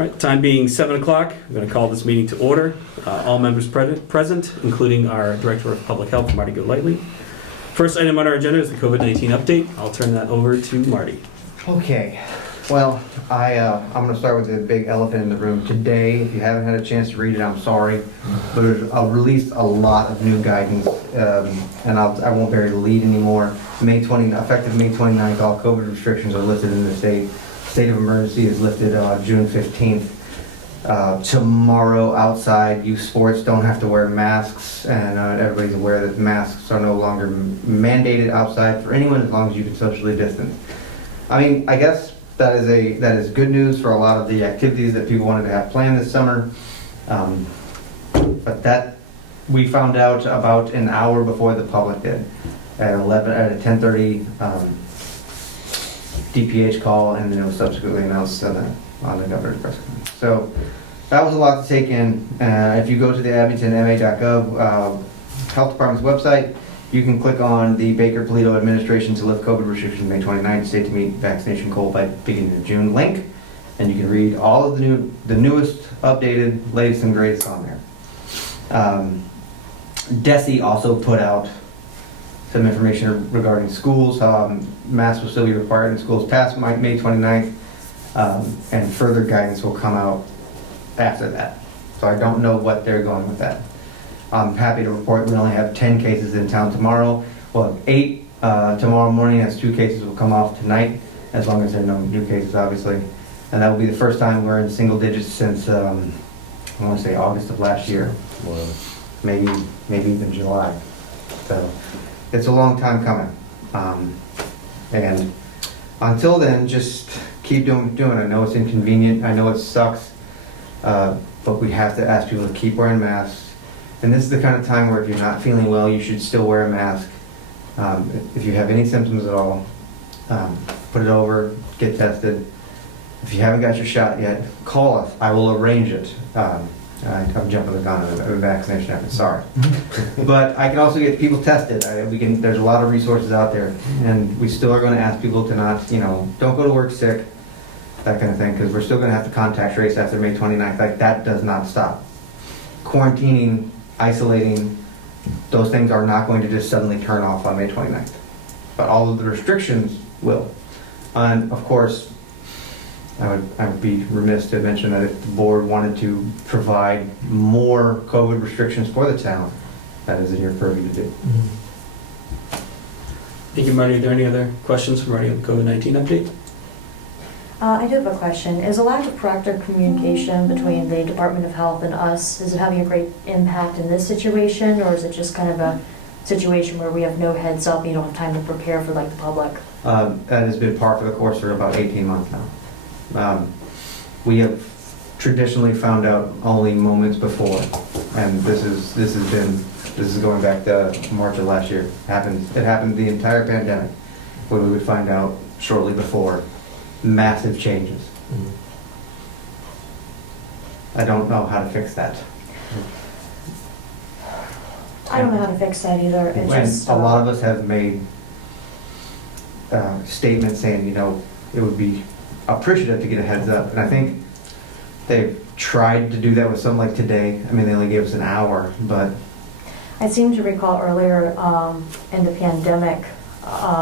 All right, time being 7 o'clock, I'm going to call this meeting to order. All members present, including our Director of Public Health, Marty Golightly. First item on our agenda is the COVID-19 update. I'll turn that over to Marty. Okay, well, I'm going to start with the big elephant in the room. Today, if you haven't had a chance to read it, I'm sorry, but I'll release a lot of new guidance, and I won't bury the lead anymore. Effective May 29th, all COVID restrictions are lifted in the state. State of emergency is lifted June 15th. Tomorrow, outside, youth sports don't have to wear masks, and everybody's aware that masks are no longer mandated outside for anyone as long as you can socially distance. I mean, I guess that is good news for a lot of the activities that people wanted to have planned this summer. But that we found out about an hour before the public did, at a 10:30 DPH call, and then it was subsequently announced on the governor's press conference. So that was a lot to take in. If you go to the abingtonma.gov health department's website, you can click on the Baker-Polito administration to lift COVID restrictions May 29th, state to meet vaccination goal by beginning of June link, and you can read all of the newest, updated, latest and greatest on there. DESE also put out some information regarding schools. Masks will still be required in schools past May 29th, and further guidance will come out after that. So I don't know what they're going with that. I'm happy to report we only have 10 cases in town tomorrow. We'll have 8 tomorrow morning, as 2 cases will come off tonight, as long as there are no new cases, obviously. And that will be the first time we're in single digits since, I want to say August of last year. Wow. Maybe even July. So it's a long time coming. And until then, just keep doing it. I know it's inconvenient. I know it sucks. But we have to ask people to keep wearing masks. And this is the kind of time where if you're not feeling well, you should still wear a mask. If you have any symptoms at all, put it over, get tested. If you haven't got your shot yet, call us. I will arrange it. I'm jumping the gun of a vaccination effort, sorry. But I can also get people tested. There's a lot of resources out there. And we still are going to ask people to not, don't go to work sick, that kind of thing, because we're still going to have to contact trace after May 29th. Like, that does not stop. Quarantining, isolating, those things are not going to just suddenly turn off on May 29th. But all of the restrictions will. And of course, I would be remiss to mention that if the board wanted to provide more COVID restrictions for the town, that is in your purview to do. Mm-hmm. Thank you, Marty. Are there any other questions for Marty on the COVID-19 update? I do have a question. Is a lack of proactive communication between the Department of Health and us, is it having a great impact in this situation, or is it just kind of a situation where we have no heads up, you don't have time to prepare for like the public? That has been par for the course for about 18 months now. We have traditionally found out only moments before, and this is going back to March of last year. It happened the entire pandemic, where we would find out shortly before massive changes. Mm-hmm. I don't know how to fix that. I don't know how to fix that either. It's just, a lot of us have made statements saying, it would be appreciative to get a heads up, and I think they've tried to do that with something like today. I mean, they only gave us an hour, but I seem to recall earlier in the pandemic,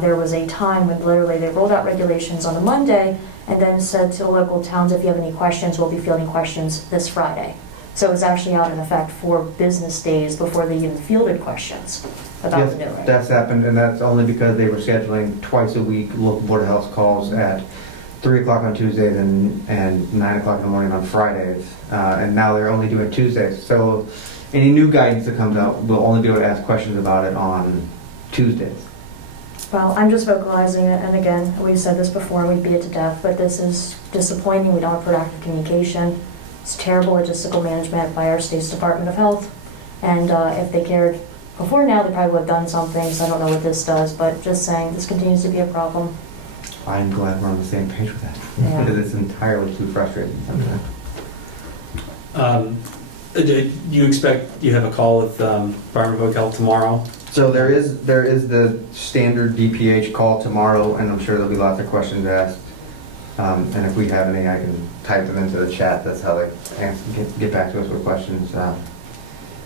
there was a time when literally they rolled out regulations on a Monday and then said to the local towns, if you have any questions, we'll be fielding questions this Friday. So it was actually out in effect for business days before they even fielded questions about the new reg. That's happened, and that's only because they were scheduling twice a week local Board of Health calls at 3 o'clock on Tuesdays and 9 o'clock in the morning on Fridays. And now they're only doing Tuesdays. So any new guidance that comes out, we'll only be able to ask questions about it on Tuesdays. Well, I'm just vocalizing it, and again, we've said this before, we beat it to death, but this is disappointing. We don't have productive communication. It's terrible logistical management by our state's Department of Health, and if they cared before now, they probably would have done something, so I don't know what this does, but just saying, this continues to be a problem. I'm glad we're on the same page with that, Yeah. because it's entirely too frustrating sometimes. Do you expect you have a call with Department of Public Health tomorrow? So there is the standard DPH call tomorrow, and I'm sure there'll be lots of questions asked. And if we have any, I can type them into the chat. That's how they get back to us with questions.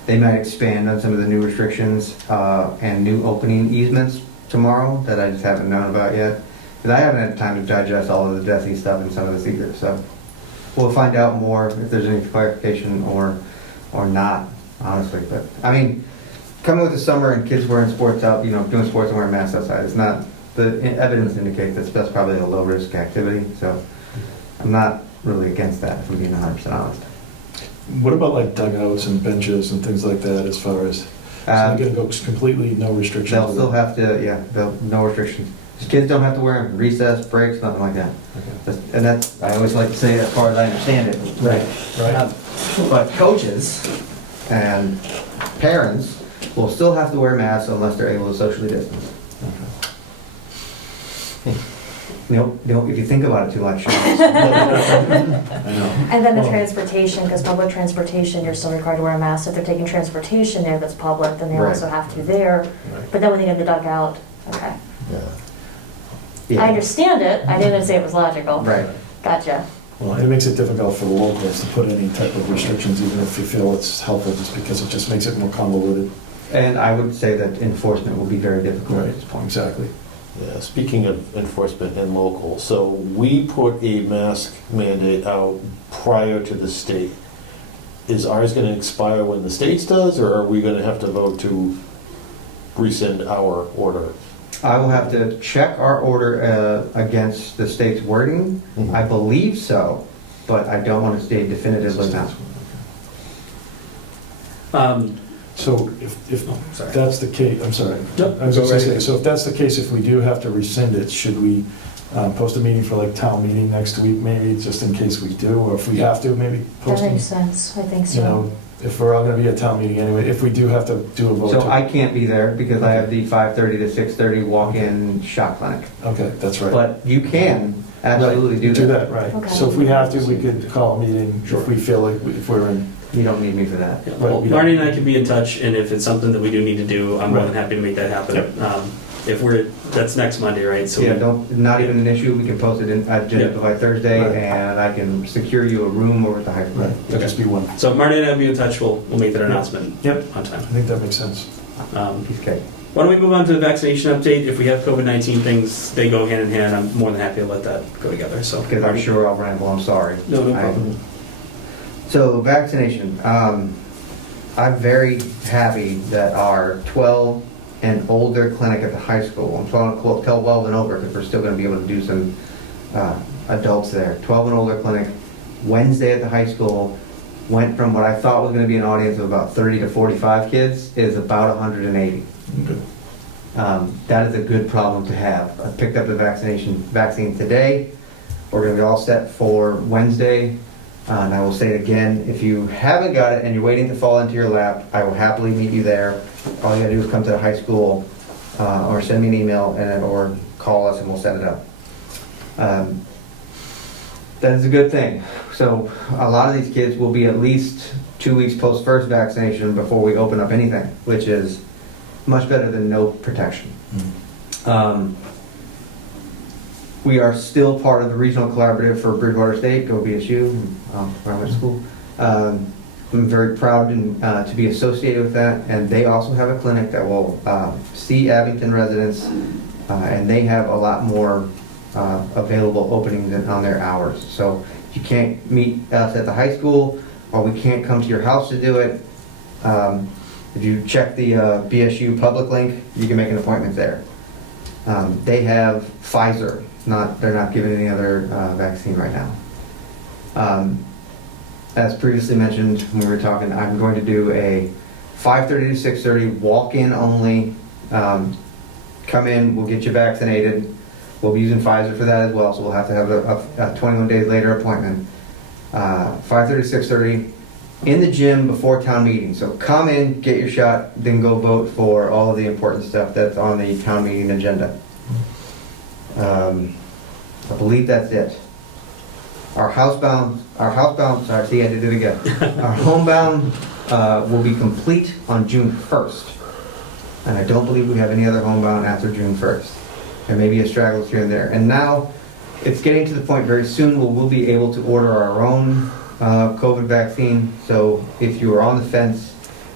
They might expand on some of the new restrictions and new opening easements tomorrow that I just haven't known about yet. Because I haven't had time to digest all of the DESI stuff and some of the secrets. So we'll find out more if there's any clarification or not, honestly. But I mean, coming with the summer and kids wearing sports out, doing sports and wearing masks outside, it's not, the evidence indicates that's probably a low risk activity. So I'm not really against that, if I'm being 100% honest. What about like dugouts and benches and things like that as far as, so they're gonna go completely no restrictions? They'll still have to, no restrictions. Kids don't have to wear them, recess, breaks, nothing like that. Okay. And that's, I always like to say, as far as I understand it. Right. But coaches and parents will still have to wear masks unless they're able to socially distance. If you think about it too much. I know. And then the Well- transportation, because public transportation, you're still required to wear a mask. If they're taking transportation there that's public, then they Right. also have to there. Right. But then when they get the dugout, okay. Yeah. I understand it, I didn't say it was logical. Right. Gotcha. Well, it makes it difficult for the locals to put any type of restrictions, even if you feel it's helpful, just because it just makes it more convoluted. And I would say that enforcement will be very difficult at this point. Exactly. Yeah, speaking of enforcement and local, so we put a mask mandate out prior to the state. Is ours going to expire when the state's does, or are we going to have to vote to rescind our order? I will have to check our order against the state's wording. Mhm. I believe so, but I don't want to state definitively now. So if Sorry. that's the case, I'm sorry. Nope, I was go just right gonna say, ahead. so if that's the case, if we do have to rescind it, should we post a meeting for like town meeting next week, maybe, just in case we do, or if we have to, maybe That post makes it? sense, I think You so. know, if we're all gonna be at town meeting anyway, if we do have to do a vote. So to- I can't be there because I have the 5:30 to 6:30 walk-in shot clinic. Okay, that's right. But you can absolutely Right, do that. right. Okay. So if we have to, we could call a meeting Sure. if we feel like, if we're in. You don't need me for that. Yeah, Right, well, we don't- Marty and I can be in touch, and if it's something that we do need to do, I'm more than Right. happy to make that happen. Yep. That's next Monday, right? So Yeah, not even an issue. We can post it in agenda by Thursday, Right. and I can secure you a room over at the high school. Right, it'll just be one. So Marty and I will be in touch. We'll make that announcement Yep. on time. I think that makes sense. Piece of cake. Why don't we move on to the vaccination update? If we have COVID-19 things, they go hand in hand. I'm more than happy to let that go together. So Because I'm sure I'll ramble, I'm sorry. No problem. So vaccination, I'm very happy that our 12 and older clinic at the high school, I'm trying to quote 12 and over because we're still going to be able to do some adults there. 12 and older clinic, Wednesday at the high school, went from what I thought was going to be an audience of about 30 to 45 kids, is about 180. Good. That is a good problem to have. I picked up the vaccine today. We're going to be all set for Wednesday. And I will say it again, if you haven't got it and you're waiting to fall into your lap, I will happily meet you there. All you gotta do is come to the high school or send me an email or call us and we'll set it up. That is a good thing. So a lot of these kids will be at least 2 weeks post first vaccination before we open up anything, which is much better than no protection. We are still part of the regional collaborative for Bridgewater State, go BSU, where I went to school. I'm very proud to be associated with that, and they also have a clinic that will see Abington residents, and they have a lot more available openings on their hours. So if you can't meet us at the high school, or we can't come to your house to do it, if you check the BSU public link, you can make an appointment there. They have Pfizer. They're not giving any other vaccine right now. As previously mentioned when we were talking, I'm going to do a 5:30 to 6:30 walk-in only. Come in, we'll get you vaccinated. We'll be using Pfizer for that as well, so we'll have to have a 21 days later appointment. 5:30 to 6:30 in the gym before town meeting. So come in, get your shot, then go vote for all of the important stuff that's on the town meeting agenda. I believe that's it. Our housebound, sorry, see, I did it again. Our homebound will be complete on June 1st. And I don't believe we have any other homebound after June 1st. There may be a straggle here and there. And now it's getting to the point very soon where we'll be able to order our own COVID vaccine. So if you are on the fence,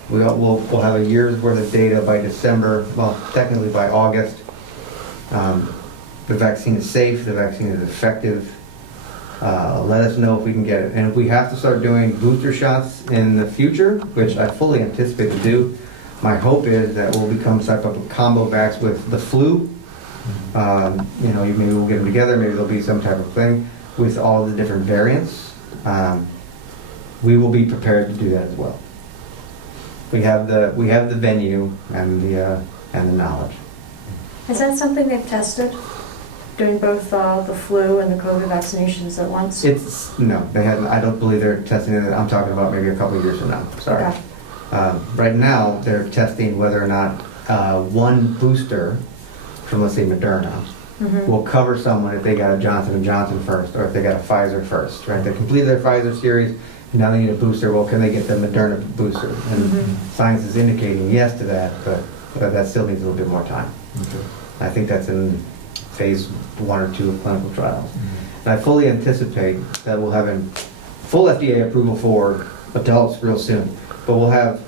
we'll have a year's worth of data by December, well, technically by August. The vaccine is safe, the vaccine is effective. Let us know if we can get it. And if we have to start doing booster shots in the future, which I fully anticipate to do, my hope is that we'll become some type of a combo vax with the flu. You know, maybe we'll get them together, maybe there'll be some type of thing with all the different variants. We will be prepared to do that as well. We have the venue and the knowledge. Is that something they've tested? Doing both the flu and the COVID vaccinations at once? No, they haven't. I don't believe they're testing it. I'm talking about maybe a couple of years from now. Sorry. Okay. Right now, they're testing whether or not one booster from, let's say, Moderna, Mhm. will cover someone if they got a Johnson & Johnson first, or if they got a Pfizer first, right? They completed their Pfizer series, and now they need a booster. Well, can they get the Moderna booster? And Mhm. science is indicating yes to that, but that still needs a little bit more time. Okay. I think that's in phase 1 or 2 of clinical trials. Mm-hmm. And I fully anticipate that we'll have a full FDA approval for adults real soon, but we'll have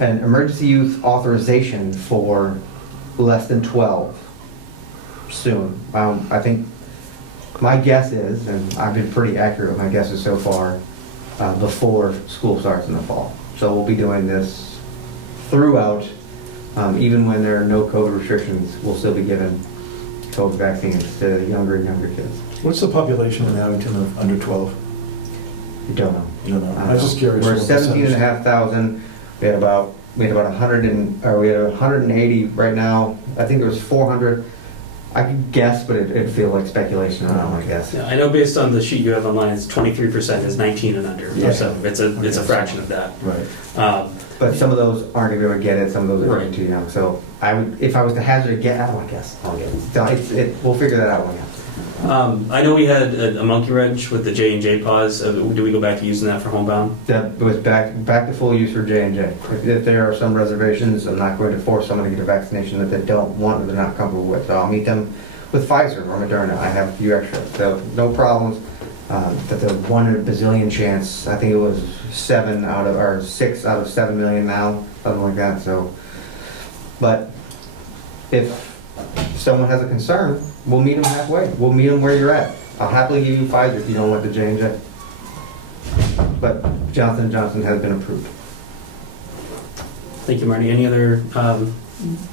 an emergency use authorization for less than 12 soon. I think my guess is, and I've been pretty accurate with my guesses so far, before school starts in the fall. So we'll be doing this throughout, even when there are no COVID restrictions, we'll still be giving COVID vaccines to younger and younger kids. What's the population in Abington of under 12? You don't know. You don't know. I was just curious. We're what the percentage- 17,500. We had about 180 right now. I think there was 400. I could guess, but it'd feel like speculation. I don't want to guess. Yeah, I know based on the sheet you have online, it's 23% is 19 and under. Yeah. So it's a fraction of that. Right. Um, But some of those aren't going to be able to get it. Some of those are Right. too young. So if I was to hazard a guess, I don't want to guess. I'll get it. We'll figure that out one day. I know we had a monkey wrench with the J&J pause. Do we go back to using that for homebound? That was back to full use for J&J. If there are some reservations, I'm not going to force someone to get a vaccination that they don't want or they're not comfortable with. So I'll meet them with Pfizer or Moderna. I have a few extra, so no problems. But the 1 in a bazillion chance, I think it was 6 out of 7 million now, something like that. So, but if someone has a concern, we'll meet them halfway. We'll meet them where you're at. I'll happily give you Pfizer if you don't want the J&J. But Johnson & Johnson has been approved. Thank you, Marty. Any other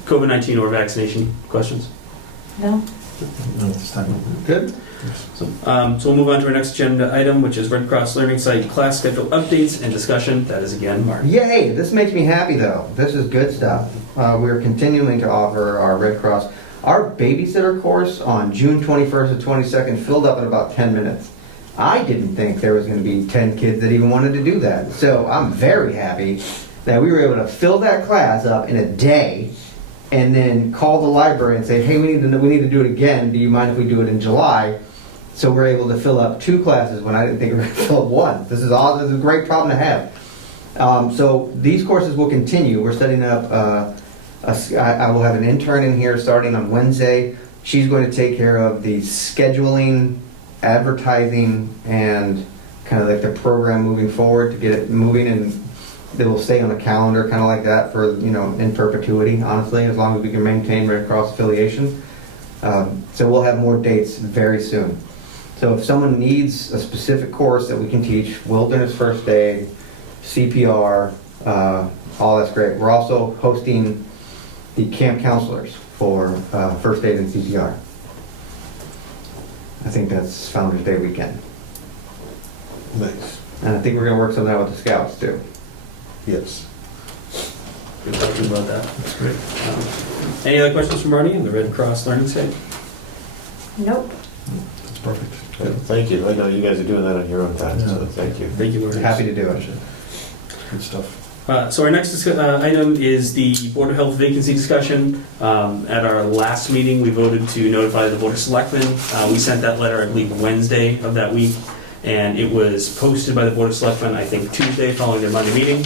COVID-19 or vaccination questions? No? No, this time. Good? So we'll move on to our next agenda item, which is Red Cross Learning Site class schedule updates and discussion. That is again Marty. Yay! This makes me happy though. This is good stuff. We're continuing to offer our Red Cross. Our babysitter course on June 21st and 22nd filled up in about 10 minutes. I didn't think there was going to be 10 kids that even wanted to do that. So I'm very happy that we were able to fill that class up in a day and then call the library and say, hey, we need to do it again. Do you mind if we do it in July? So we're able to fill up 2 classes when I didn't think we were going to fill up 1. This is awesome. This is a great problem to have. So these courses will continue. We're setting up, I will have an intern in here starting on Wednesday. She's going to take care of the scheduling, advertising, and kind of like the program moving forward to get it moving, and it will stay on the calendar kind of like that for, in perpetuity, honestly, as long as we can maintain Red Cross affiliation. So we'll have more dates very soon. So if someone needs a specific course that we can teach, wilderness first aid, CPR, all that's great. We're also hosting the camp counselors for first aid and CPR. I think that's Founders Day weekend. Nice. And I think we're going to work something out with the scouts too. Yes. Good talking about that. That's great. Any other questions from Marty on the Red Cross Learning Site? Nope. That's perfect. Good. Thank you. I know you guys are doing that on your own time, so Yeah. thank you. Thank you, Marty. Happy to do it. Good stuff. So our next item is the Board of Health vacancy discussion. At our last meeting, we voted to notify the Board of Selectmen. We sent that letter, I believe, Wednesday of that week, and it was posted by the Board of Selectmen, I think, Tuesday following their Monday meeting.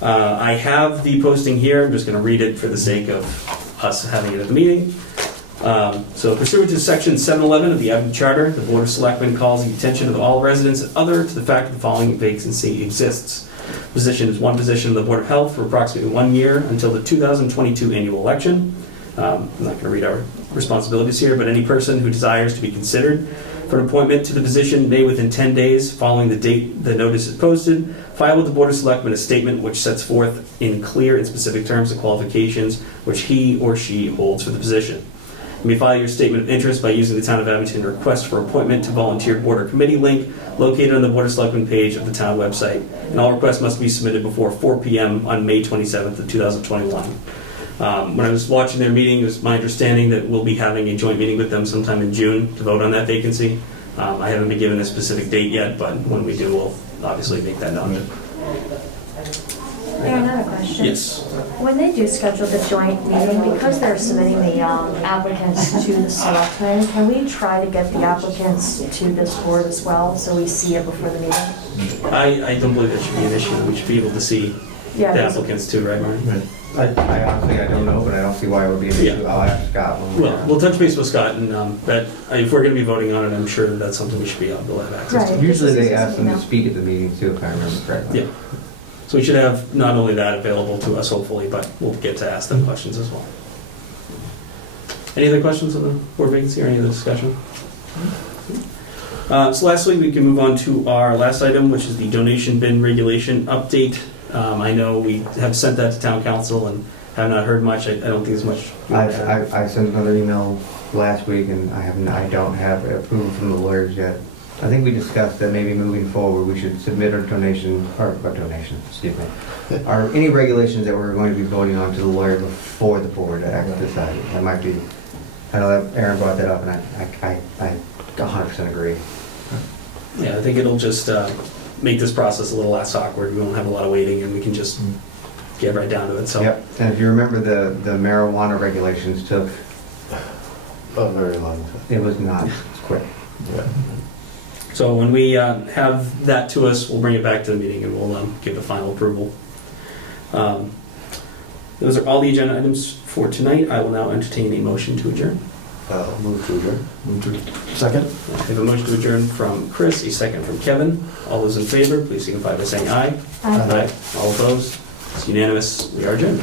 I have the posting here. I'm just going to read it for the sake of us having it at the meeting. So pursuant to Section 711 of the Abington Charter, the Board of Selectmen calls the attention of all residents and other to the fact that the following vacancy exists. Position is one position of the Board of Health for approximately 1 year until the 2022 annual election. I'm not going to read our responsibilities here, but any person who desires to be considered for an appointment to the position may, within 10 days following the date the notice is posted, file with the Board of Selectmen a statement which sets forth in clear and specific terms the qualifications which he or she holds for the position. You may file your statement of interest by using the Town of Abington Request for Appointment to Volunteer Board or Committee link located on the Board of Selectmen page of the town website, and all requests must be submitted before 4 p.m. on May 27th of 2021. When I was watching their meeting, it was my understanding that we'll be having a joint meeting with them sometime in June to vote on that vacancy. I haven't been given a specific date yet, but when we do, we'll obviously make that known. Mayor, another question. Yes. When they do schedule the joint meeting, because they're submitting the applicants to the selectmen, can we try to get the applicants to this board as well, so we see it before the meeting? I don't believe that should be an issue. We should be able to see Yeah, the because- applicants too, right, Marty? I honestly, I don't know, but I don't see why it would be an issue. I'll ask Scott. when we- Well, we'll touch base with Scott, and if we're going to be voting on it, I'm sure that's something we should be able to have access to. Right. Usually they ask them to speak at the meeting too, if I remember correctly. Yeah. So we should have not only that available to us, hopefully, but we'll get to ask them questions as well. Any other questions on the board vacancy or any other discussion? So lastly, we can move on to our last item, which is the donation bin regulation update. I know we have sent that to town council and have not heard much. I don't think there's much. I sent another email last week and I don't have approval from the lawyers yet. I think we discussed that maybe moving forward, we should submit our any regulations that we're going to be voting on to the lawyer before the board decide. That might be, I know that Aaron brought that up and I 100% agree. Yeah, I think it'll just make this process a little less awkward. We won't have a lot of waiting and we can just get right down to it. So. Yep, and if you remember the marijuana regulations took, A very long time. it was not quick. Yeah. So when we have that to us, we'll bring it back to the meeting and we'll give the final approval. Those are all the agenda items for tonight. I will now entertain a motion to adjourn. Move to adjourn. Move to, second? I have a motion to adjourn from Chris, a second from Kevin. All those in favor, please signify by saying aye. Aye. All opposed? It's unanimous. We are adjourned.